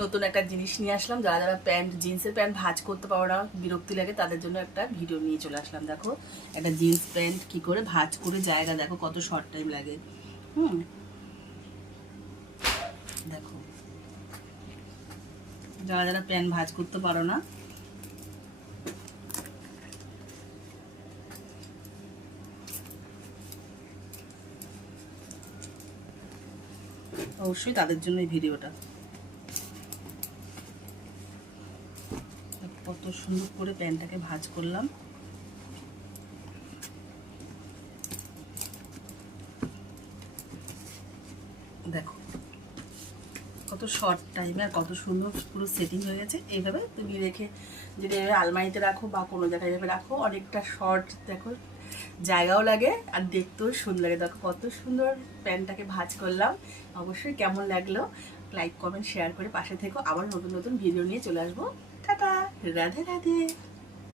নতুন একটা জিনিস নিয়ে আসলাম। যারা যারা প্যান্ট, জিন্সের প্যান্ট ভাঁজ করতে পারো না, বিরক্তি লাগে, তাদের জন্য একটা ভিডিও নিয়ে চলে আসলাম। দেখো একটা জিন্স প্যান্ট কি করে ভাঁজ করে, জায়গা দেখো কত শর্ট টাইম লাগে। দেখো যারা যারা প্যান্ট ভাঁজ করতে পারো না, অবশ্যই তাদের জন্য এই ভিডিওটা। কত সুন্দর করে প্যান্টটাকে ভাঁজ করলাম। দেখো কত শর্ট টাইমে আর কত সুন্দর পুরো সেটিং হয়ে গেছে। এইভাবে তুমি রেখে যদি এভাবে আলমারিতে রাখো বা কোনো জায়গায় এভাবে রাখো, অনেকটা শর্ট দেখো জায়গাও লাগে আর দেখতেও সুন্দর লাগে। দেখো কত সুন্দর প্যান্টটাকে ভাঁজ করলাম। অবশ্যই কেমন লাগলো লাইক কমেন্ট শেয়ার করে পাশে থেকো। আবার নতুন নতুন ভিডিও নিয়ে চলে আসবো। টাটা, রাধে রাধে।